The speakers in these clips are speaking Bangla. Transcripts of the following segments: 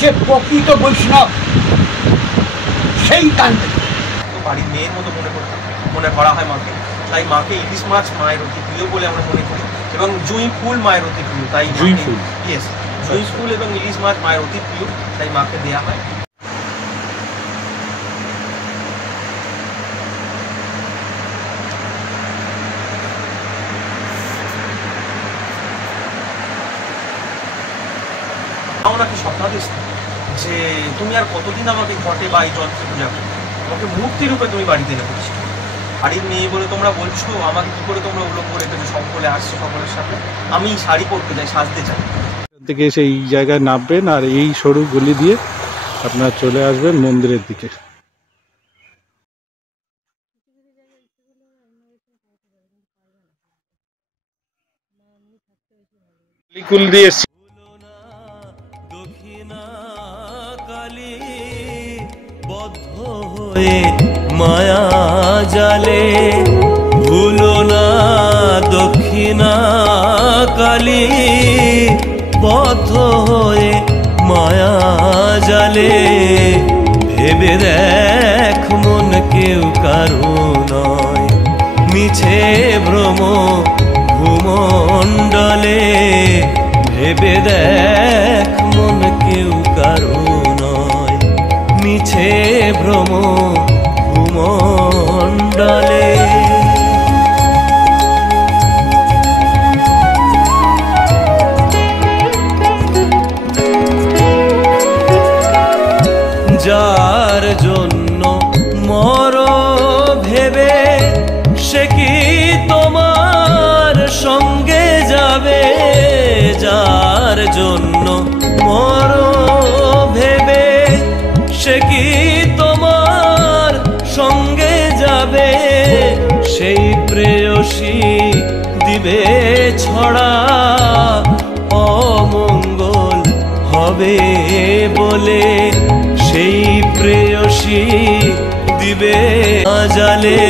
হচ্ছে প্রকৃত বৈষ্ণব, সেই কাণ্ডে বাড়ির মেয়ের মতো মনে করা হয় মাকে। তাই মাকে ইলিশ মাছ মায়ের অতি প্রিয় বলে আমরা মনে করি, এবং জুঁই ফুল মায়ের অতি প্রিয়। তাই জুঁই ফুল এবং ইলিশ মাছ মায়ের অতি প্রিয়, তাই মাকে দেয়া হয়। ওনাকে স্বপ্নাদেশ যে তুমি আর কতদিন আমাকে ঘটে বা এই যন্ত্রে পূজা করো, আমাকে মূর্তি রূপে তুমি বাড়িতে এনে করছো। বাড়ির মেয়ে বলে তোমরা বলছো, আমাকে কি করে তোমরা উলঙ্গ রেখেছো, সকলে আসছো সকলের সাথে, আমি শাড়ি পরতে চাই, সাজতে চাই। থেকে সেই জায়গায় নামবেন আর এই সরু গলি দিয়ে আপনারা চলে আসবেন মন্দিরের দিকে। লিকুল দিয়ে বদ্ধ হয়ে মায়া জালে, ভুলো না দক্ষিণা কালী, বদ্ধ হয়ে মায়া জালে, ভেবে দেখ মন কেউ কারো নয়, মিছে ভ্রম ভূমণ্ডলে, ভেবে দেখ মন কেউ কারো নয়, মিছে ভ্রম ভূমণ্ডলে। যার জন্য মর ভেবে, সে কি তোমার সঙ্গে যাবে? যার জন্য মর ভেবে, সে কি তোমার সঙ্গে যাবে? সেই প্রেয়সী দিবে ছড়া, অমঙ্গল হবে বলে, সেই প্রেয়সী দিবে জালে,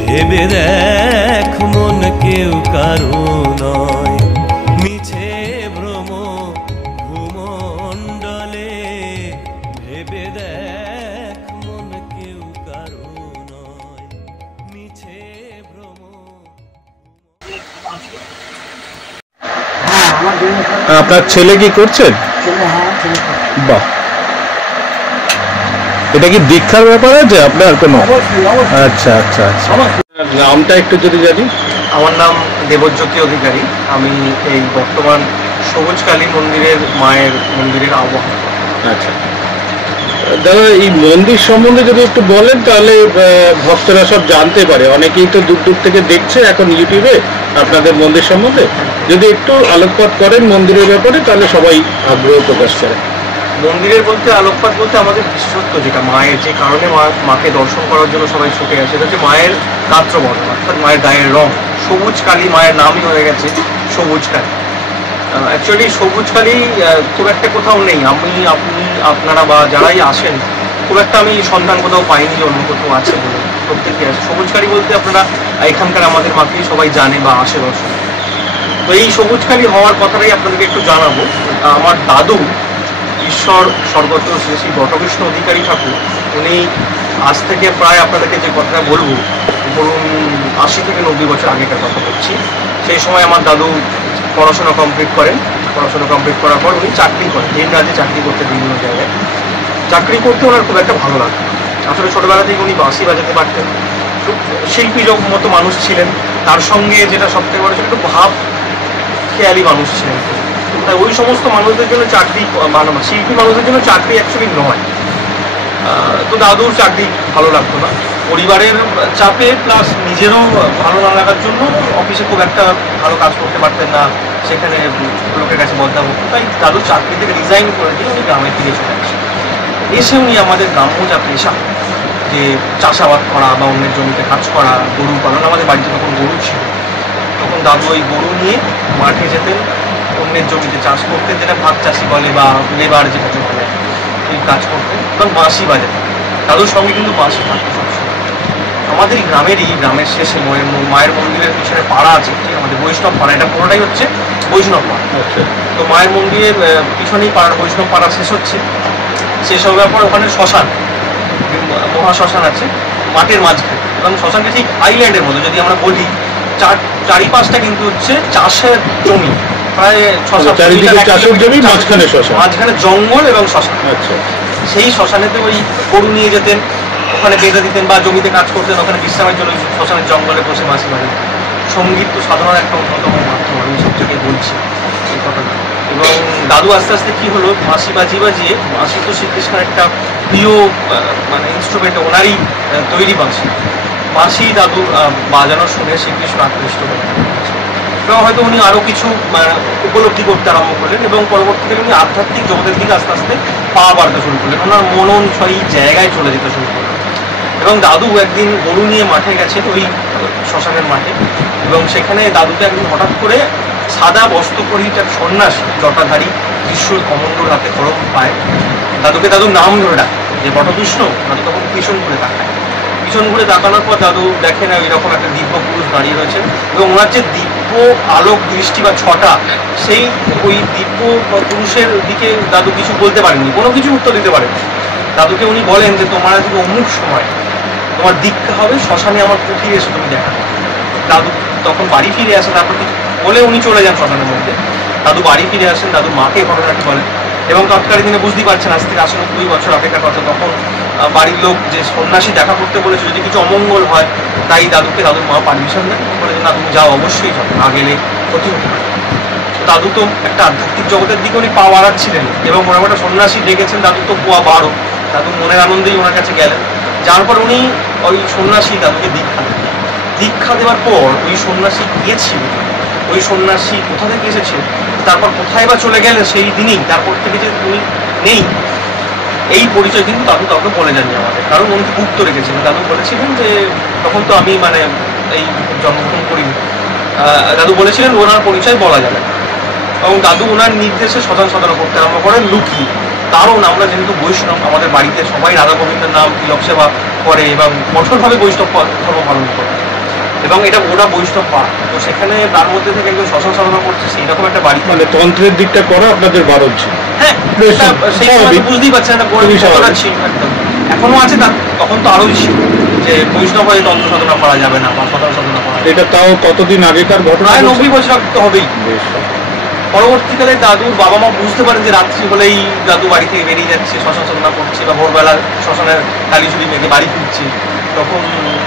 ভেবে দেখ মন কেউ কারো নয়, মিছে ভ্রম ভূমণ্ডলে, ভেবে দেখ মন কেউ কারো নয়, মিছে ভ্রম। আপনার ছেলে কি করছেন? বাহ, এটা কি দীক্ষার ব্যাপার আছে আপনার কোনো? আচ্ছা আচ্ছা আচ্ছা, নামটা একটু যদি জানি। আমার নাম দেবজ্যোতি অধিকারী, আমি এই বর্তমান সবুজ কালী মন্দিরের আবহাওয়া। আচ্ছা দাদা, এই মন্দির সম্বন্ধে যদি একটু বলেন তাহলে ভক্তরা সব জানতে পারে। অনেকেই তো দূর দূর থেকে দেখছে এখন ইউটিউবে আপনাদের মন্দির সম্বন্ধে, যদি একটু আলোকপাত করেন মন্দিরের ব্যাপারে তাহলে সবাই আগ্রহ প্রকাশ করে। মন্দিরের বলতে আলোকপাত বলতে আমাদের বিশেষত্ব যেটা, মায়ের যে কারণে মাকে দর্শন করার জন্য সবাই ছুটে আসে, সেটা হচ্ছে মায়ের গাত্রবর্ণ, অর্থাৎ মায়ের গায়ের রং। সবুজ কালী মায়ের নামই হয়ে গেছে সবুজ কালী। অ্যাকচুয়ালি সবুজ কালী খুব একটা কোথাও নেই, আপনি আপনারা বা যারাই আসেন খুব একটা আমি সন্ধান কোথাও পাইনি যে অন্য কোথাও আছে বলে, প্রত্যেকে আছে। সবুজ কালী বলতে আপনারা এখানকার আমাদের মাকেই সবাই জানে বা আসে দর্শন। তো এই সবুজ কালী হওয়ার কথাটাই আপনাদেরকে একটু জানাবো। আমার দাদু ঈশ্বর স্বর্গত শ্রী শ্রী বটকৃষ্ণ অধিকারী ঠাকুর, উনি আজ থেকে প্রায় আপনাদেরকে যে কথাটা বলবো ধরুন 80 থেকে 90 বছর আগেকার কথা বলছি। সেই সময় আমার দাদু পড়াশোনা কমপ্লিট করেন। পড়াশোনা কমপ্লিট করার পর উনি চাকরি করেন, দিন রাতে চাকরি করতে বিভিন্ন জায়গায়। চাকরি করতে ওনার খুব একটা ভালো লাগতো। আসলে ছোটোবেলা থেকে উনি বাঁশি বাজাতে পারতেন, শিল্পী মতো মানুষ ছিলেন। তার সঙ্গে যেটা সবথেকে বড় ছিল, একটু ভাব খেয়ালি মানুষ ছিলেন। তাই ওই সমস্ত মানুষদের জন্য চাকরি, শিল্পী মানুষদের জন্য চাকরি অ্যাকচুয়ালি নয়। তো দাদুর চাকরি ভালো লাগতো না, পরিবারের চাপে প্লাস নিজেরও ভালো না লাগার জন্য অফিসে খুব একটা ভালো কাজ করতে পারতেন না, সেখানে লোকের কাছে বদনাম হতো। তাই দাদুর চাকরি থেকে রিজাইন করে দিয়ে উনি গ্রামে ফিরে চলে আসেন। এসে উনি আমাদের গ্রাম্য যা পেশা, যে চাষাবাদ করা বা অন্যের জমিতে কাজ করা, গরু পালন, আমাদের বাড়িতে তখন গরু ছিল, তখন দাদু ওই গরু নিয়ে মাঠে যেতেন, অন্যের জমিতে চাষ করতেন, যেটা ভাগ চাষি বলে বা লেবার যেটাকে বলে, ওই কাজ করতেন এবং বাঁশি বাজাতেন। দাদুর সঙ্গে কিন্তু বাঁশি থাকতো সবসময়। আমাদের গ্রামের শেষে মায়ের মন্দিরের পিছনে পাড়া আছে, আমাদের বৈষ্ণব পাড়া, এটা পুরোটাই হচ্ছে বৈষ্ণব পাড়া। আচ্ছা তো মায়ের মন্দিরের পিছনেই পাড়ার বৈষ্ণব পাড়া শেষ হচ্ছে, শেষ হওয়ার পর ওখানে শ্মশান, মহা শ্মশান আছে মাঠের মাঝখানে, এবং শ্মশানটা ঠিক আইল্যান্ডের মতো যদি আমরা বলি। চারিপাশটা কিন্তু হচ্ছে চাষের জমি, প্রায় 6-7 চারিদিকে চাষের জমি, মাঝখানে শ্মশান, মাঝখানে জঙ্গল এবং শ্মশান। আচ্ছা সেই শ্মশানেতে ওই গরু নিয়ে যেতেন, ওখানে বেঁধে দিতেন বা জমিতে কাজ করতেন, ওখানে বিশ্রামের জন্য শ্মশানের জঙ্গলে বসে মাসি বাড়ি। সঙ্গীত তো সাধারণ একটা অন্যতম মাধ্যম, আমি সব জায়গায় বলছি এই কথাটা। এবং দাদু আস্তে আস্তে কি হলো, মাসি বাজিয়ে, মাসি তো শ্রীকৃষ্ণের একটা প্রিয় মানে ইনস্ট্রুমেন্ট, ওনারই তৈরি বাঁশি। বাঁশি দাদুর বাজানো শুনে শ্রীকৃষ্ণ আকৃষ্ট হলেন এবং হয়তো উনি আরও কিছু উপলব্ধি করতে আরম্ভ করলেন, এবং পরবর্তীকালে উনি আধ্যাত্মিক জগতের দিকে আস্তে আস্তে পা বাড়তে শুরু করলেন, ওনার মনন সেই জায়গায় চলে যেতে শুরু করলেন। এবং দাদু একদিন গরু নিয়ে মাঠে গেছেন, ওই শ্মশানের মাঠে, এবং সেখানে দাদুকে একদিন হঠাৎ করে সাদা বস্ত্র পরিহিত এক সন্ন্যাসী, জটাধারী, ত্রিশূল কমণ্ডল হাতে খড়গ পায়, দাদুর নাম ধরে ডাকে যে বটকৃষ্ণ। দাদু তখন পিছন ঘুরে তাকায়, পিছন ঘুরে তাকানোর পর দাদু দেখে না এরকম একটা দিব্য পুরুষ দাঁড়িয়ে রয়েছেন, এবং ওনার যে দিব্য আলোক দৃষ্টি বা ছটা, সেই ওই দিব্য পুরুষের দিকে দাদু কিছু বলতে পারেননি, কোনো কিছু উত্তর দিতে পারেননি। দাদুকে উনি বলেন যে তোমার আজকে অমুক সময় তোমার দীক্ষা হবে, শ্মশানে আমার কুঠিরে এসে তুমি দেখা। দাদু তখন বাড়ি ফিরে আসেন, তারপর কিছু বলে উনি চলে যান শ্মশানের মধ্যে। দাদু বাড়ি ফিরে আসেন, দাদু মাকে ঘটনাটি বলেন, এবং তৎকালীন দিনে বুঝতেই পারছেন আজ থেকে 89 বছর আগেকার কথা। তখন বাড়ির লোক যে সন্ন্যাসী দেখা করতে বলেছে, যদি কিছু অমঙ্গল হয়, তাই দাদুর মা পারমিশন দেন, বলে যে না তুমি যাও, অবশ্যই যাও, না গেলে ক্ষতি হতে পারে। দাদু তো একটা আধ্যাত্মিক জগতের দিকে উনি পা বাড়াচ্ছিলেন, এবং ওনার একটা সন্ন্যাসী ডেকেছেন, দাদু তো পোয়া বাড়ো, দাদু মনের আনন্দেই ওনার কাছে গেলেন। যার পর উনি ওই সন্ন্যাসী দাদুকে দীক্ষা দেওয়ার পর ওই সন্ন্যাসী গিয়েছিল, ওই সন্ন্যাসী কোথা থেকে এসেছিল, তারপর কোথায় বা চলে গেলেন সেই দিনই, তারপর থেকে যে উনি নেই, এই পরিচয় কিন্তু দাদু কাউকে বলে যাননি আমাদের, কারণ উনি গুপ্ত রেখেছিলেন। দাদু বলেছিলেন যে তখন তো আমি এই জন্মগ্রহণ করিনি, দাদু বলেছিলেন ওনার পরিচয় বলা যাবে না, এবং দাদু ওনার নির্দেশে শ্মশান সাধনা করতে আরম্ভ করেন লুকিয়ে। কারণ আমরা যেহেতু বৈষ্ণব, আমাদের বাড়িতে সবাই রাধা গোবিন্দের নাম তিলক সেবা করে এবং কঠোরভাবে বৈষ্ণব ধর্ম পালন করে, এবং এটা ওরা বৈষ্ণব পা, তো সেখানে তার মধ্যে থেকে একজন শ্মশান সাধনা করছে সেই রকম একটা বাড়ি, মানে তন্ত্রের দিকটা করা আপনাদের বারণ ছিল। হ্যাঁ, সেই সময় তো বুঝতেই পারছেন একটা ঘটনা ছিল, একদম এখনো আছে, তখন তো আরোই ছিল যে বৈষ্ণব হয়ে তন্ত্র সাধনা করা যাবে না বা সাধনা সাধনা করা। এটা তাও কতদিন আগেকার ঘটনা? প্রায় 90 বছর তো হবেই। পরবর্তীকালে দাদুর বাবা মা বুঝতে পারেন যে রাত্রি হলেই দাদু বাড়ি থেকে বেরিয়ে যাচ্ছে, শ্মশান সাধনা করছে, বা ভোরবেলা শ্মশানের কালীঝুড়ি মেঘে বাড়ি ফিরছে, তখন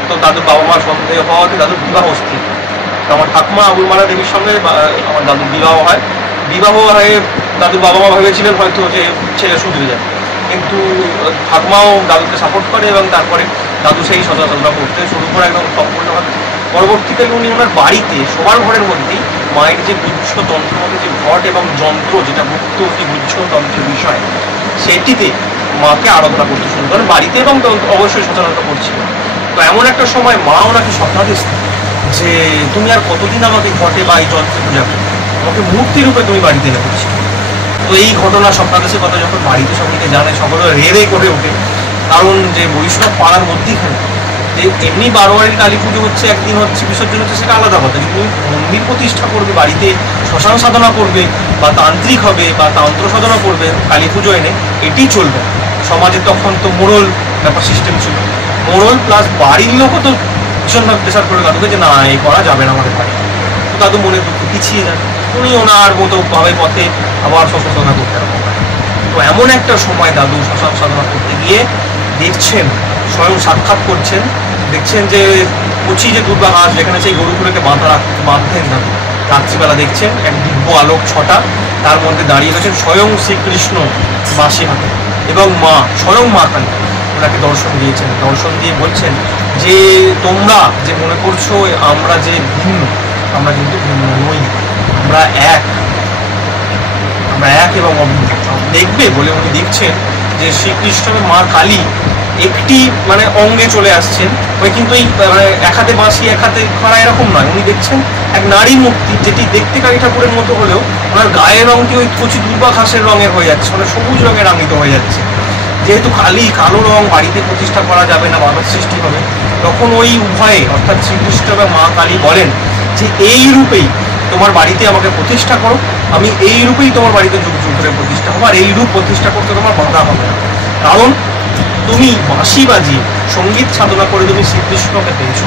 তো দাদুর বাবা মার সন্দেহ হওয়াতে দাদুর বিবাহ স্থির। তো আমার ঠাকুমা আবুলমারা দেবীর সঙ্গে আমার দাদুর বিবাহ হয়। বিবাহ হয়ে দাদুর বাবা মা ভেবেছিলেন হয়তো যে ছেলে শুধরে যাবে, কিন্তু ঠাকুমাও দাদুকে সাপোর্ট করে, এবং তারপরে দাদু সেই শ্মশান সাধনা করতে শুরু করে একদম সম্পূর্ণভাবে। পরবর্তীকালে উনি ওনার বাড়িতে শোবার ঘরের মধ্যেই মায়ের যে গুচ্ছ তন্ত্রের মধ্যে যে ঘট এবং যন্ত্র, যেটা মুক্ত কি গুচ্ছ তন্ত্রের বিষয়, সেটিতে মাকে আরাধনা করতে শুরু করেন বাড়িতে, এবং অবশ্যই সচেতনতা করছিল। তো এমন একটা সময় মা ওনাকে স্বপ্নাদেশ যে তুমি আর কতদিন আমাকে ঘটে বা এই যন্ত্রে পূজা করো, আমাকে মূর্তি রূপে তুমি বাড়িতে এনে করছি। তো এই ঘটনা স্বপ্নাদেশের কথা যখন বাড়িতে সকলকে জানে, সকলে রে করে ওঠে, কারণ যে বৈষ্ণব পাড়ার মধ্যেখানে যে এমনি বারোয়ারির কালী পুজো হচ্ছে, একদিন হচ্ছে বিসর্জন হচ্ছে, সেটা আলাদা কথা, কিন্তু মন্দির প্রতিষ্ঠা করবে, বাড়িতে শ্মশান সাধনা করবে, বা তান্ত্রিক হবে বা তন্ত্র সাধনা করবে কালী পুজো এনে, এটি চলবে। সমাজে তখন তো মোড়ল ব্যাপার সিস্টেম ছিল, মোড়ল প্লাস বাড়ির লোকও তো ভীষণভাবে প্রেশার করে দাদুকে যে না এই করা যাবে না আমাদের বাড়ি। তো দাদু মনে দুঃখ পিছিয়ে যান, উনি ওনার মতো ভাবে পথে আবার শ্মশান সাধনা করতে আরম্ভ করেন। তো এমন একটা সময় দাদু শ্মশান সাধনা করতে গিয়ে দেখছেন, স্বয়ং সাক্ষাৎ করছেন, দেখছেন যে কচি যে দুর্গা হাঁস যেখানে সেই গরুগুলোকে বাঁধতেন দাদু, রাত্রিবেলা দেখছেন এক দিব্য আলোক ছটা, তার মধ্যে দাঁড়িয়ে রয়েছেন স্বয়ং শ্রীকৃষ্ণ বাঁশি হাতে, এবং মা স্বয়ং মা কালী ওনাকে দর্শন দিয়েছেন। দর্শন দিয়ে বলছেন যে তোমরা যে মনে করছো আমরা যে ভিন্ন, আমরা কিন্তু ভিন্ন নই, আমরা এক এবং অভিন্ন। দেখবে বলে উনি দেখছেন যে শ্রীকৃষ্ণ এবং মা কালী একটি অঙ্গে চলে আসছেন, ওই কিন্তু এই এক হাতে বাঁশি এক হাতে খড়া এরকম নয়, উনি দেখছেন এক নারী মূর্তি, যেটি দেখতে কালী ঠাকুরের মতো হলেও ওনার গায়ের রঙটি ওই কচি দুর্বা ঘাসের রঙের হয়ে যাচ্ছে, সবুজ রঙে রাঙিত হয়ে যাচ্ছে। যেহেতু কালো রং বাড়িতে প্রতিষ্ঠা করা যাবে না, বাধার সৃষ্টি হবে, তখন ওই উভয়ে অর্থাৎ শ্রীকৃষ্ণ এবং মা কালী বলেন যে এই রূপেই তোমার বাড়িতে আমাকে প্রতিষ্ঠা করো, আমি এই রূপেই তোমার বাড়িতে যুগ যুগ ধরে প্রতিষ্ঠা হবো, আর এই রূপ প্রতিষ্ঠা করতে তোমার বাধা হবে না, কারণ তুমি বাঁশি বাজিয়ে সঙ্গীত সাধনা করে তুমি শ্রীকৃষ্ণকে পেয়েছো,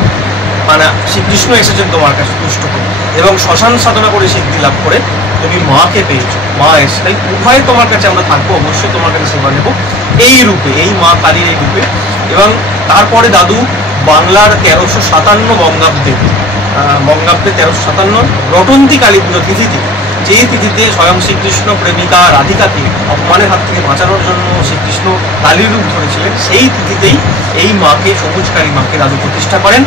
মানে শ্রীকৃষ্ণ এসেছেন তোমার কাছে তুষ্ট করে, এবং শ্মশান সাধনা করে সিদ্ধি লাভ করে তুমি মাকে পেয়েছো, মা এসে, তাই উভয় তোমার কাছে আমরা থাকবো, অবশ্যই তোমার কাছে সেবা নেবো এই রূপে, এই মা কালীর এই রূপে। এবং তারপরে দাদু বাংলার 1357 বঙ্গাব্দে 1357 রটন্তী কালী পুজো তিথিতে, যে তিথিতে স্বয়ং শ্রীকৃষ্ণ প্রেমিকা রাধিকাকে অপমানের হাত থেকে বাঁচানোর জন্য শ্রীকৃষ্ণ কালীর রূপ ধরেছিলেন, সেই তিথিতেই এই মাকে, সবুজ কালী মাকে দাদু প্রতিষ্ঠা করেন।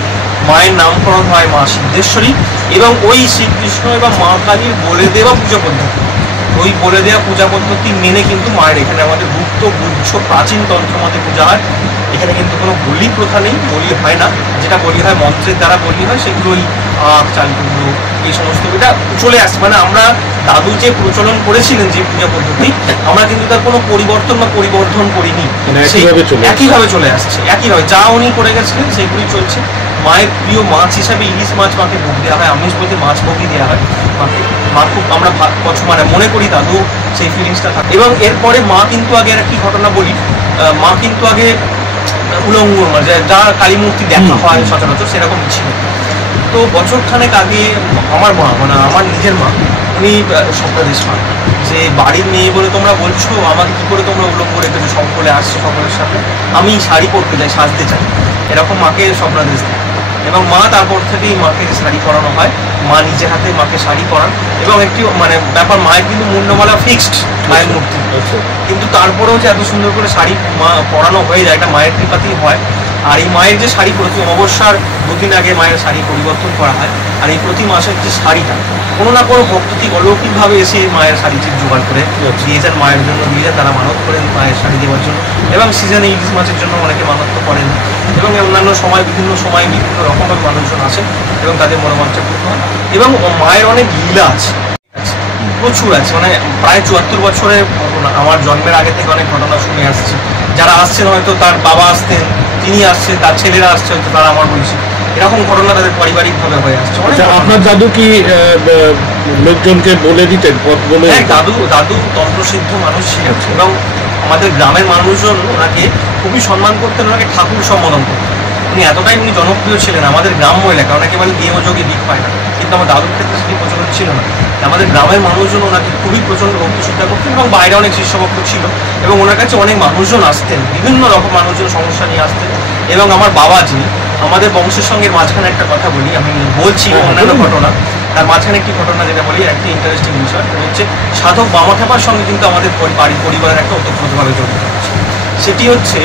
মায়ের নামকরণ হয় মা সিদ্ধেশ্বরী, এবং ওই শ্রীকৃষ্ণ এবং মা কালীর বলে দেওয়া পুজো পদ্ধতি, ওই বলে দেওয়া পূজা পদ্ধতি মেনে কিন্তু মায়ের এখানে আমাদের গুপ্ত গুচ্ছ প্রাচীন তন্ত্রমতে পূজা হয়। এখানে কিন্তু কোনো বলি প্রথা নেই, বলি হয় না, যেটা বলি হয় মন্ত্রের দ্বারা বলি হয়, সেগুলো ওই আখ চালকুমড়ো এই সমস্ত এটা চলে আসছে, মানে আমরা দাদু যে প্রচলন করেছিলেন যে পূজা পদ্ধতি, আমরা কিন্তু তার কোনো পরিবর্তন বা পরিবর্ধন করিনি, একইভাবে চলে আসছে, একইভাবে যা উনি করে গেছিলেন সেগুলি চলছে। মায়ের প্রিয় মাছ হিসাবে ইলিশ মাছ মাকে ভোগ দেওয়া হয়, আমিষ বলতে মাছ ভোগই দেওয়া হয় মাকে, মা খুব আমরা মানে মনে করি দাদু সেই ফিলিংসটা থাকে। এবং এরপরে মা কিন্তু আগে একটি ঘটনা বলি, মা কিন্তু আগে উলঙ্গ, যা কালী মূর্তি দেখা হয় সচরাচর সেরকম ছিল। তো বছরখানেক আগে আমার মা, মানে আমার নিজের মা, উনি স্বপ্নাদেশ পান যে বাড়ির মেয়ে বলে তোমরা বলছো, আমাকে কী করে তোমরা উলঙ্গ রেখেছো, সকলে আসছো সকলের সামনে, আমি শাড়ি পরতে চাই, সাজতে চাই, এরকম মাকে স্বপ্নাদেশ দেয়। এবং মা তারপর থেকেই মাকে শাড়ি পরানো হয়, মা নিজে হাতে মাকে শাড়ি পরান। এবং একটি মানে ব্যাপার, মায়ের কিন্তু মুন্ডমালা ফিক্সড মায়ের মূর্তি, কিন্তু তারপরেও যে এত সুন্দর করে শাড়ি মা পরানো হয়ে যায়, এটা মায়ের কৃপাতেই হয়। আর এই মায়ের যে শাড়ি, প্রতি অমাবস্যার 2 দিন আগে মায়ের শাড়ি পরিবর্তন করা হয়, আর এই প্রতি মাসের যে শাড়িটা কোনো না কোনো ভক্তি অলৌকিকভাবে এসে মায়ের শাড়ি ঠিক জোগাড় করে দিয়েছেন, মায়ের জন্য দিয়েছেন, তারা মানত করেন মায়ের শাড়ি দেওয়ার জন্য। এবং সিজনে ইলিশ মাছের জন্য অনেকে মানত করেন, এবং অন্যান্য সময় বিভিন্ন সময় বিভিন্ন রকমের মানুষজন আসেন এবং তাদের মনোবাঞ্ছা পূর্ণ হয়। এবং মায়ের অনেক লীলা আছে, প্রচুর আছে, মানে প্রায় 74 বছরের ঘটনা, আমার জন্মের আগে থেকে অনেক ঘটনা শুনে আসছি। যারা আসছেন হয়তো তার বাবা আসতেন, তিনি আসছে, তার ছেলেরা আসছে, হয়তো তারা আমার বলছে, এরকম ঘটনা তাদের পারিবারিকভাবে হয়ে আসছে। আপনার দাদু কি লোকজনকে বলে দিতেন পথ বলে? হ্যাঁ, দাদু তন্ত্রসিদ্ধ মানুষ ছিলেন, এবং আমাদের গ্রামের মানুষজন ওনাকে খুবই সম্মান করতেন, ওনাকে ঠাকুর সম্বোধন করতেন। উনি জনপ্রিয় ছিলেন আমাদের গ্রাম্য এলাকা, অনেকে বলে দেহযোগে দিক পায় না, কিন্তু আমার দাদুর ক্ষেত্রে সেটি প্রচলন ছিল না। আমাদের গ্রামের মানুষজন ওনাকে খুবই প্রচন্ড ভক্তি শ্রদ্ধা করতেন, এবং বাইরে অনেক শিষ্যভক্ত ছিল, এবং ওনার কাছে অনেক মানুষজন আসতেন, বিভিন্ন রকম মানুষজন সমস্যা নিয়ে আসতেন। এবং আমার বাবা, যিনি আমাদের বংশের সঙ্গে, মাঝখানে একটা কথা বলি, আমি বলছি অন্যান্য ঘটনা, তার মাঝখানে একটি ঘটনা যেটা বলি, একটি ইন্টারেস্টিং বিষয় হচ্ছে সাধক বামাখ্যাপার সঙ্গে কিন্তু আমাদের পরিবারের একটা ওতপ্রোতভাবে জড়িত আছে। সেটি হচ্ছে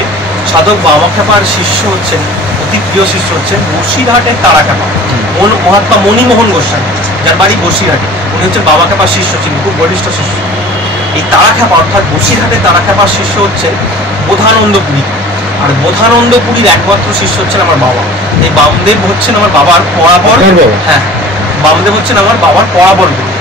সাধক বামাখ্যাপার শিষ্য হচ্ছেন, অতি প্রিয় শিষ্য হচ্ছেন বসিরহাটের তারাখ্যাপা মহাত্মা মণিমোহন গোস্বামী, যার বাড়ি বসিরহাটে। উনি হচ্ছেন বামাখ্যাপার শিষ্য, ছিলেন খুব বলিষ্ঠ শিষ্য। এই তারাখ্যাপা অর্থাৎ বসিরহাটের তারাখ্যাপার শিষ্য হচ্ছেন বোধানন্দপুরী, আর বোধানন্দপুরীর একমাত্র শিষ্য হচ্ছেন আমার বাবা। এই বামদেব হচ্ছেন আমার বাবার পরাবর, হ্যাঁ, বামদেব হচ্ছেন আমার বাবার পরাবর গুরু।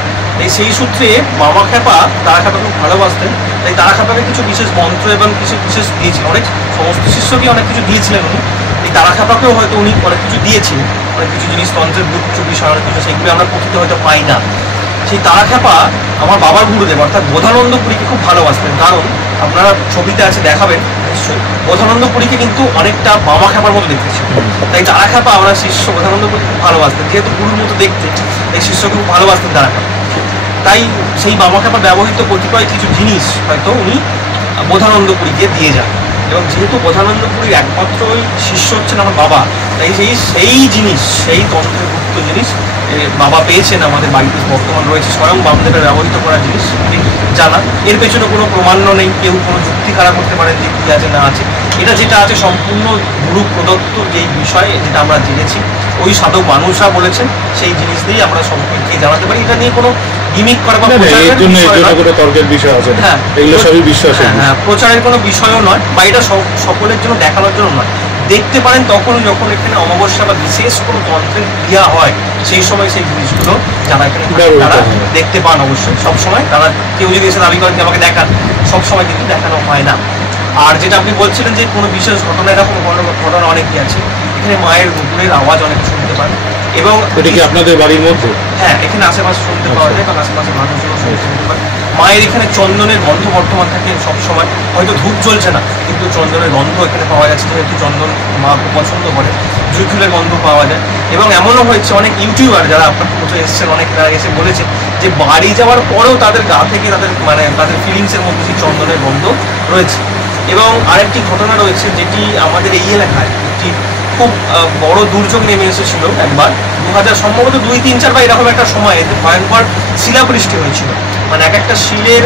এই সেই সূত্রে বামাখ্যাপা তারাখ্যাপাকে খুব ভালোবাসতেন, তাই তারাখ্যাপাকে কিছু বিশেষ মন্ত্র এবং কিছু বিশেষ দিয়েছিলেন, অনেক সমস্ত শিষ্যকে অনেক কিছু দিয়েছিলেন উনি। এই তারাখ্যাপাকেও হয়তো উনি অনেক কিছু দিয়েছিলেন, অনেক কিছু জিনিস তন্ত্রের গুচ্ছ বিষয় অনেক কিছু, সেইগুলি আমরা পুঁথিতে হয়তো পাই না। সেই তারাখ্যাপা আমার বাবার গুরুদেব অর্থাৎ বোধানন্দপুরীকে খুব ভালোবাসতেন, কারণ আপনারা ছবিতে আছে দেখাবেন নিশ্চয়ই, বোধানন্দপুরীকে কিন্তু অনেকটা বামাখ্যাপার মতো দেখতে ছিল। তাই তারাখ্যাপা আমরা শিষ্য বোধানন্দপুরীকে খুব ভালোবাসতেন, যেহেতু গুরুর মতো দেখতে, এই শিষ্যকে খুব ভালোবাসতেন তারাখ্যাপা। তাই সেই বামাখ্যাপা ব্যবহৃত কতিপয় কিছু জিনিস হয়তো উনি বোধানন্দপুরীকে দিয়ে যান, এবং যেহেতু বোধানন্দপুরীর একমাত্র ওই শিষ্য হচ্ছেন আমার বাবা, তাই সেই জিনিস, সেই তন্ত্রের গুপ্ত জিনিস বাবা পেয়েছেন আমাদের বাড়িতে বর্তমান রয়েছে, স্বয়ং বামদেবের ব্যবহৃত করা জিনিস জানা। এর পেছনে কোনো প্রমাণ্য নেই, কেউ কোনো যুক্তি খাড়া করতে পারেন যে কী আছে না আছে, এটা যেটা আছে সম্পূর্ণ গুরু প্রদত্ত যেই বিষয়, যেটা আমরা জেনেছি, ওই সাধক মানুষরা বলেছেন, সেই জিনিস দিয়েই আমরা সকলকে জানাতে পারি। এটা নিয়ে কোনো গিমিক করা বা তর্কের বিষয় আছে, হ্যাঁ, এগুলো সবই বিশ্বাস, হ্যাঁ, প্রচারের কোনো বিষয়ও নয়, বা এটা সকলের জন্য দেখানোর জন্য নয়। দেখতে পারেন তখন যখন এখানে অমাবস্যা বা বিশেষ কোনো তন্ত্রের ক্রিয়া হয়, সেই সময় সেই জিনিসগুলো যারা এখানে তারা দেখতে পান। অবশ্যই সবসময় তারা, কেউ যদি এসে দাবি করেন যে আমাকে দেখান, সবসময় কিন্তু দেখানো হয় না। আর যেটা আপনি বলছিলেন যে কোনো বিশেষ ঘটনা, এরকম ঘটনা অনেকই আছে। এখানে মায়ের নুপুরের আওয়াজ অনেক শুনতে পান। এবং এটা কি আপনাদের বাড়ির মধ্যে? হ্যাঁ, এখানে আশেপাশে শুনতে পাওয়া যায়, কারণ আশেপাশে মানুষজন শুনতে পায়। মায়ের এখানে চন্দনের গন্ধ বর্তমান থাকে সবসময়, হয়তো ধূপ জ্বলছে না কিন্তু চন্দনের গন্ধ এখানে পাওয়া যাচ্ছে, যেহেতু চন্দন মা খুব পছন্দ করে, জুঁই ফুলের গন্ধ পাওয়া যায়। এবং এমনও হয়েছে অনেক ইউটিউবার যারা আপনার মতো এসেছেন, অনেক তারা এসে বলেছে যে বাড়ি যাওয়ার পরেও তাদের গা থেকে তাদের তাদের ফিলিংসের মধ্যে সেই চন্দনের গন্ধ রয়েছে। এবং আরেকটি ঘটনা রয়েছে যেটি আমাদের এই এলাকায় একটি খুব বড় দুর্যোগ নেমে এসেছিল একবার, 2000 সম্ভবত 2-3-4 বা এরকম একটা সময়ে ভয়ঙ্কর শিলাবৃষ্টি হয়েছিল। এক একটা শিলের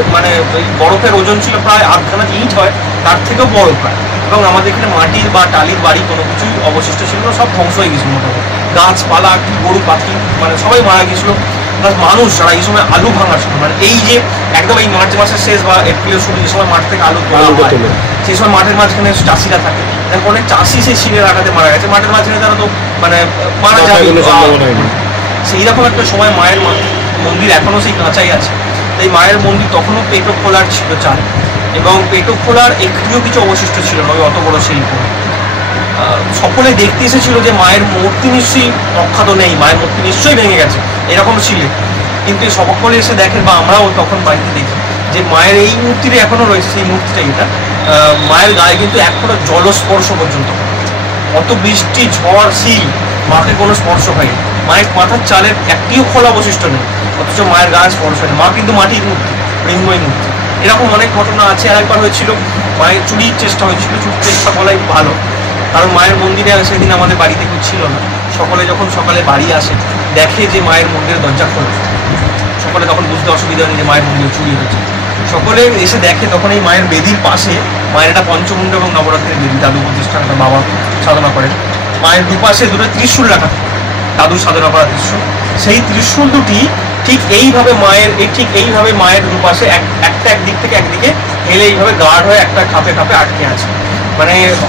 বরফের ওজন ছিল প্রায় 8খানা ইট হয়, তার থেকেও বড় প্রায়। এবং আমাদের এখানে মাটির বা টালির বাড়ি কোনো কিছুই অবশিষ্ট ছিল না, সব ধ্বংস হয়ে গেছিল মোটামুটি। গাছপালা, গরু পাখি সবাই মারা গেছিলো। প্লাস মানুষ যারা এই সময় আলু ভাঙার সময়, এই যে একদম এই মার্চ মাসের শেষ বা এপ্রিলের শুরু, যে সময় মাঠ থেকে আলু তোলা হয়, সেই সময় মাঠের মাঝখানে চাষিরা থাকে, অনেক চাষি সেই শিলের আঘাতে মারা গেছে। মাঠের মাঝখানে তারা তো মারা যাবে, সেই রকম একটা সময় মায়ের মন্দির এখনো সেই কাঁচাই আছে। তাই মায়ের মন্দির তখনও পেটো খোলার ছিল চাল, এবং পেটো খোলার একটিও কিছু অবশিষ্ট ছিল না ওই অত বড় শিল্প। সকলে দেখতে এসেছিল যে মায়ের মূর্তি নিশ্চয়ই অক্ষত নেই, মায়ের মূর্তি নিশ্চয়ই ভেঙে গেছে, এরকম ছিল। কিন্তু সকলে এসে দেখেন, বা আমরাও তখন বাড়িতে দেখি যে মায়ের এই মূর্তিটা এখনো রয়েছে। সেই মূর্তিটা এটা মায়ের গায়ে কিন্তু এখনো জলস্পর্শ পর্যন্ত, অত বৃষ্টি ঝড় শিল মাকে কোনো স্পর্শ হয়নি। মায়ের মাথার চালের একটিও খোলা অবশিষ্ট নেই, অথচ মায়ের গায়ে স্পর্শ হয়নি। মা কিন্তু মাটির মূর্তি, মৃন্ময় মূর্তি। এরকম অনেক ঘটনা আছে। আরেকবার হয়েছিল মায়ের চুরির চেষ্টা হয়েছিল, চুরির চেষ্টা বলাই ভালো, কারণ মায়ের মন্দিরে সেদিন আমাদের বাড়িতে কেউ ছিল না। সকলে যখন সকালে বাড়ি আসে দেখে যে মায়ের মন্দিরের দরজা খোলা, সকলে তখন বুঝতে অসুবিধা নেই যে মায়ের মন্দিরে চুরি হয়েছে। সকলে এসে দেখে তখন এই মায়ের বেদির পাশে মায়ের একটা পঞ্চমুণ্ড এবং নবরাত্রির বেদি, দাদু প্রতিষ্ঠান, একটা বাবা সাধনা করেন। মায়ের দুপাশে দুটো ত্রিশূল রাখা, দাদু সাধনা করা ত্রিশূল। সেই ত্রিশূল দুটি ঠিক এইভাবে মায়ের দুপাশে একটা একদিক থেকে একদিকে হেলে এইভাবে গার্ড হয়ে একটা খাপে খাপে আটকে আছে।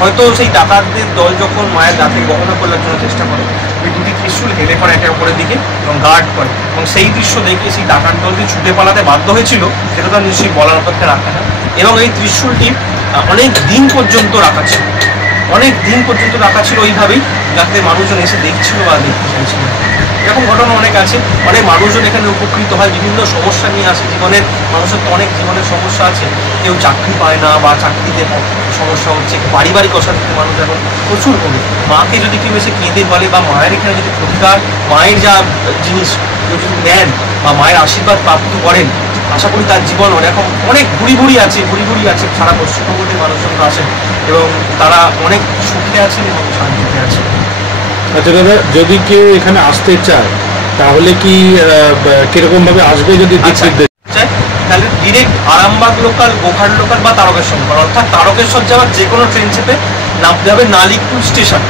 হয়তো সেই ডাকাতদের দল যখন মায়ের গা থেকে গহনা করার জন্য চেষ্টা করে, ওই দুটি ত্রিশূল হেলে পড়ে একে অপরের দিকে এবং গার্ড করে। এবং সেই দৃশ্য দেখে সেই ডাকাত দল যে ছুটে পালাতে বাধ্য হয়েছিল সেটা তো নিশ্চয়ই বলার অপেক্ষা রাখে না। এবং এই ত্রিশূলটি অনেক দিন পর্যন্ত রাখা ছিল, ওইভাবেই, যাতে মানুষজন এসে দেখছিল বা দেখতে চাইছিল। এরকম ঘটনা অনেক আছে। অনেক মানুষজন এখানে উপকৃত হয়, বিভিন্ন সমস্যা নিয়ে আসে জীবনের। মানুষের তো অনেক জীবনের সমস্যা আছে, কেউ চাকরি পায় না বা চাকরিতে সমস্যা হচ্ছে, পারিবারিক অশান্তিতে মানুষ এখন প্রচুর হবে। মাকে যদি কেউ এসে কেঁদে বলে বা মায়ের এখানে যদি প্রতিকার, মায়ের যা জিনিস কেউ যদি নেন বা মায়ের আশীর্বাদ প্রাপ্ত করেন, আশা করি তার জীবন এরকম অনেক ভুড়ি ভুড়ি আছে সারা পশ্চিমবঙ্গের মানুষজন আসেন এবং তারা অনেক সুখে আছেন এবং শান্তিতে আছেন। আচ্ছা দাদা, যদি কেউ এখানে আসতে চায় তাহলে কি কিরকম ভাবে আসবে? যদি তাহলে direct Arambagh local, Goghat local বা তারকেশ্বর লোকাল, অর্থাৎ তারকেশ্বর যাওয়ার যে কোনো ট্রেন চেপে নামতে হবে নালিকুল স্টেশন।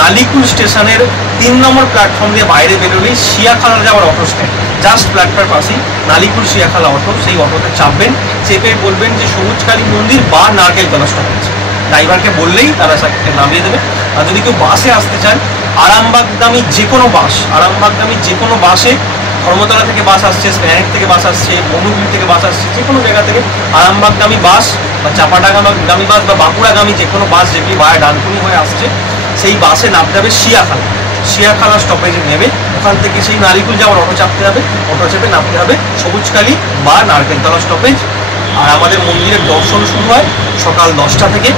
নালিকুল স্টেশনের 3 নম্বর প্ল্যাটফর্ম দিয়ে বাইরে বেরোলেই শিয়াখালা যাওয়ার অটো স্ট্যান্ড, জাস্ট প্ল্যাটফর্ম পাশেই নালিকুল শিয়াখালা অটো। সেই অটোতে চাপবেন, চেপে বলবেন যে সবুজকালী মন্দির বা নারকেলতলা স্টপেজ। ড্রাইভারকে বললেই তারা নামিয়ে দেবে। আর যদি কেউ বাসে আসতে চান, আরামবাগগামী যে কোনো বাসে, ধর্মতলা থেকে বাস আসছে, স্প্যানেট থেকে বাস আসছে, বনুগুলি থেকে বাস আসছে, যে কোনো জায়গা থেকে আরামবাগগামী বাস বা চাপাডাঙ্গাগামী বাস বা বাঁকুড়াগামী যে কোনো বাস যেগুলি ভায়া ডানকুনি হয়ে আসছে, সেই বাসে নামতে হবে শিয়াখালা স্টপেজে নেবে। ওখান থেকে সেই নালিকুল যাওয়ার অটো চাপতে হবে, অটো চেপে নামতে হবে সবুজকালী বা নারকেলতলা স্টপেজ। আর আমাদের মন্দিরের দর্শন শুরু হয় সকাল 10টা থেকে,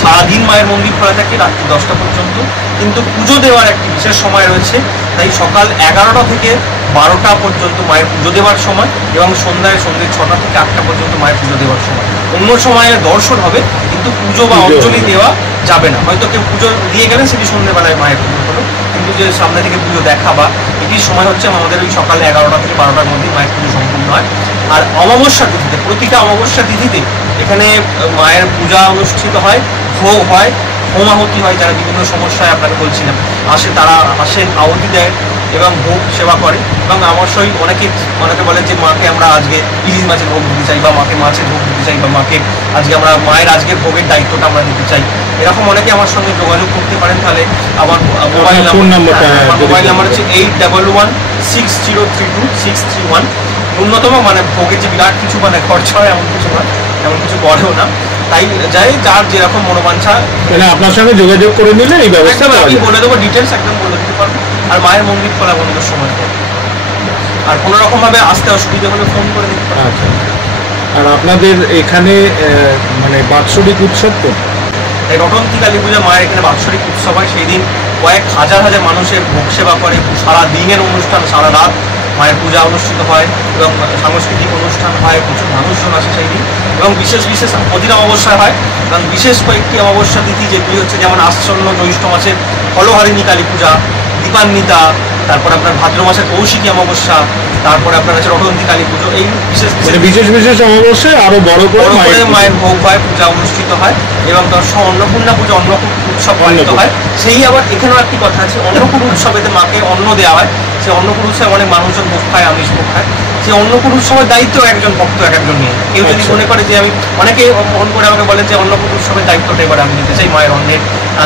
সারাদিন মায়ের মন্দির খোলা থাকে রাত্রি 10টা পর্যন্ত। কিন্তু পুজো দেওয়ার একটি বিশেষ সময় রয়েছে, তাই সকাল 11টা থেকে 12টা পর্যন্ত মায়ের পুজো দেওয়ার সময়, এবং সন্ধ্যে 6টা থেকে 8টা পর্যন্ত মায়ের পুজো দেওয়ার সময়। অন্য সময়ে দর্শন হবে কিন্তু পুজো বা অঞ্জলি দেওয়া যাবে না। হয়তো কেউ পুজো দিয়ে গেলেন, সেটি সন্ধ্যেবেলায় মায়ের পুজো হলো, কিন্তু যে সামনে থেকে পুজো দেখা বা এটির সময় হচ্ছে আমাদের ওই সকালে 11টা থেকে 12টার মধ্যে মায়ের পুজো সম্পূর্ণ হয়। আর অমাবস্যা তিথিতে, প্রতিটা অমাবস্যা তিথিতে এখানে মায়ের পূজা অনুষ্ঠিত হয়, ভোগ হয়, হোমাহুতি হয়। যারা বিভিন্ন সমস্যায় আপনাকে বলছিলাম তারা আসেন, আহুতি দেয় এবং ভোগ সেবা করে। এবং অবশ্যই অনেকে বলে যে মাকে আমরা আজকে ইলিশ মাছের ভোগ দিতে চাই, বা মাকে মাছের ভোগ দিতে চাই, বা মাকে আজকে আমরা মায়ের আজকের ভোগের দায়িত্বটা আমরা দিতে চাই। এরকম অনেকে আমার সঙ্গে যোগাযোগ করতে পারেন। তাহলে আমার মোবাইল নাম্বার হচ্ছে 81116032 631। ন্যূনতম ভোগের যে বিরাট কিছু খরচা হয় এমন কিছু নয়, তেমন কিছু করেও না, তাই যাই যার যেরকম মনোবাঞ্ছা মানে আপনার সঙ্গে যোগাযোগ করে নিলে এই ব্যবস্থা একদম পাওয়া আমি যায়। বলে দেবো, ডিটেলস একদম বলে দিতে পারবো। আর মায়ের মন্দির খোলা বন্ধুর সময় পাবো। আর কোনো রকম ভাবে আসতে অসুবিধা হলে ফোন করে দিতে পারবো। আচ্ছা, আর আপনাদের এখানে মানে বাৎসরিক উৎসব তো এই রটন্তী কালী পূজা মায়ের এখানে বাৎসরিক উৎসব হয়। সেই দিন কয়েক হাজার হাজার মানুষের ভোগ সেবা করে, সারা দিনের অনুষ্ঠান, সারা রাত মায়ের পূজা অনুষ্ঠিত হয় এবং সাংস্কৃতিক অনুষ্ঠান হয়, প্রচুর মানুষজন আসে সেই দিন। এবং বিশেষ বিশেষ প্রতিদিন অমাবস্যা হয়, কারণ বিশেষ কয়েকটি অমাবস্যা তিথি যেগুলি হচ্ছে যেমন আসন্ন জ্যৈষ্ঠ মাসের ফলহারিণী কালী পূজা, দীপান্বিতা, তারপর আপনার ভাদ্র মাসের কৌশিকী অমাবস্যা, তারপরে আপনার আছে রটন্তী কালী পুজো। এই বিশেষ বিশেষ বিশেষ অমাবস্যায় আরো বড় করে মায়ের ভোগ হয়, পূজা অনুষ্ঠিত হয় এবং তার সঙ্গে অন্নপূর্ণা পুজো, অন্নকূট উৎসব পালিত হয়। সেই আবার এখানেও একটি কথা আছে, অন্নকূট উৎসবেতে মাকে অন্ন দেওয়া হয়। সেই অন্নকূট উৎসবে অনেক মানুষজন ভোগ খায়, আমিষ ভোগ খায়। সেই অন্নকূট উৎসবের দায়িত্ব একজন ভক্ত এক একজন নিয়ে। কেউ যদি মনে করে যে আমি, অনেকেই ফোন করে আমাকে বলেন যে অন্নকূট উৎসবের দায়িত্বটা এবার আমি নিতে চাই, মায়ের অন্নের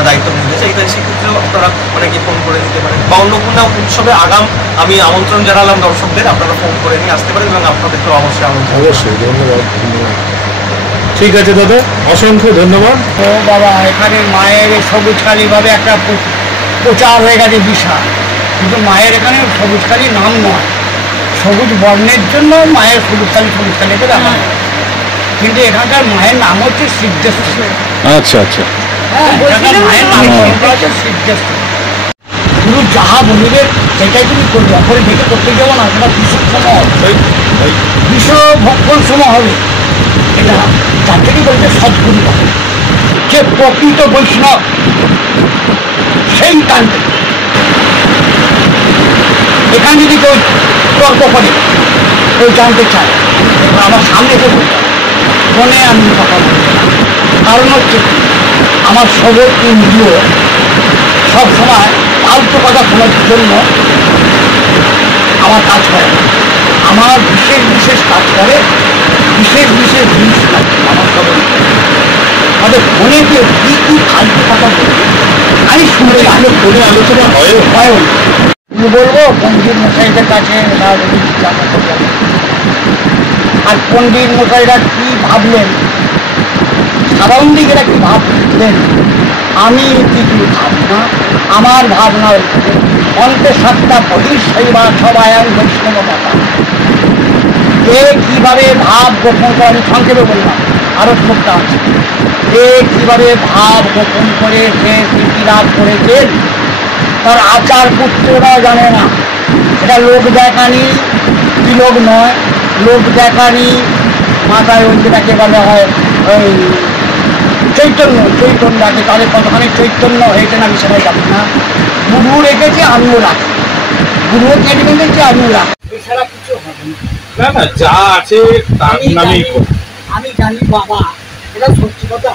দায়িত্ব নিতে চাই, তাই সেক্ষেত্রেও আপনারা অনেকে ফোন করে দিতে পারেন। বা অন্নপূর্ণা উৎসবে আগাম আমি আমন্ত্রণ জানালাম দর্শকদের, আপনারা ফোন করে নিয়ে আসতে পারেন এবং আপনাদেরকেও অবশ্যই আমন্ত্রণ। অবশ্যই, ধন্যবাদ। ঠিক আছে দাদা, অসংখ্য ধন্যবাদ। ও বাবা, এখানে মায়ের সবুজকালীভাবে একটা প্রচার হয়ে গেছে বিশাল, কিন্তু মায়ের এখানে সবুজকালী নাম নয়, সবুজ বর্ণের জন্য মায়ের সবুজকালীতে রাখা হয়। কিন্তু এখানকার মায়ের নাম হচ্ছে সিদ্ধেশ্বরী। আচ্ছা আচ্ছা, হ্যাঁ, এখানকার মায়ের নাম হচ্ছে সিদ্ধেশ্বরী। গুরু যাহা বলিবে সেটাই তুমি করবে, অপরে দেখে করতে যাবো না, সেটা বিশ্বক্ষম হবে, বিশ্বভক্ষণ সময় হবে। এটা তার থেকেই বলছে সদ্গুরু হবে, যে প্রকৃত বৈষ্ণব সেই টানবে। এখানে যদি কেউ তর্ক করে, কেউ জানতে চায়, আমার সামনে এসে বলতে হবে, ফোনে আমি কথা বলবো না। কারণ হচ্ছে আমার সবল ইন্দ্রিয় সবসময় ফালতু কথা শোনার জন্য আমার কাজ করে না। আমার বিশেষ বিশেষ কাজ করে, বিশেষ বিশেষ জিনিস কাজ আমার সবল। তাদের ফোনে কেউ কী কী ফালতু কথা বলবে আমি শুনে, আমি ফোনে আলোচনা হয় আমি বলবো পণ্ডিত মশাইদের কাছে এরা যদি জিজ্ঞাসা করবেন। আর পণ্ডিত মশাইরা কী ভাবলেন, সাধারণ এরা কী ভাবলেন, আমি কিছু ভাবি না। আমার ভাবনা হচ্ছে অন্তঃসত্ত্বা বহিঃশৈবা সবায়ান বৈষ্ণবতা। এ কীভাবে ভাব গোপন করে, আমি সংক্ষেপে বললাম, আরও শ্লোকটা আছে। এ কীভাবে ভাব গোপন করে সে স্মৃতি লাভ করেছেন, তার আচার পুত্ররা জানে না। এটা লোক দেখানি, তিলক নয়, লোক দেখানি মাথায় ওই যেটাকে বলা হয় ওই চৈতন্য আছে, তাদের কতখানি চৈতন্য হয়েছে না আমি সেটাই জানি না। গুরু রেখেছে, আমিও রাখি, গুরুও কেটে রেখেছে, আমিও রাখি, এছাড়া কিছু হবে না। না যা আছে তার নামেই আমি জানি বাবা, এটা সত্যি কথা।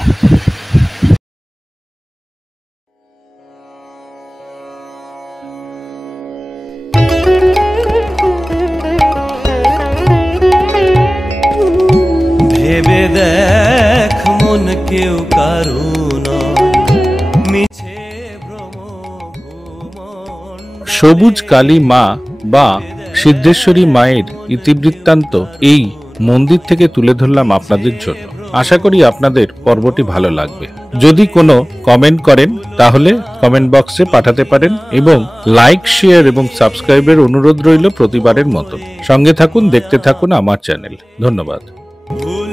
ভেবে দেখ মন কেউ কারু নয়, মিছে ভ্রম ভুমন। সবুজ কালী মা বা সিদ্ধেশ্বরী মায়ের ইতিবৃত্তান্ত এই মন্দির থেকে তুলে ধরলাম আপনাদের জন্য। আশা করি আপনাদের পর্বটি ভালো লাগবে। যদি কোনো কমেন্ট করেন তাহলে কমেন্ট বক্সে পাঠাতে পারেন এবং লাইক, শেয়ার এবং সাবস্ক্রাইবের অনুরোধ রইল প্রতিবারের মতো। সঙ্গে থাকুন, দেখতে থাকুন আমার চ্যানেল। ধন্যবাদ। ভুল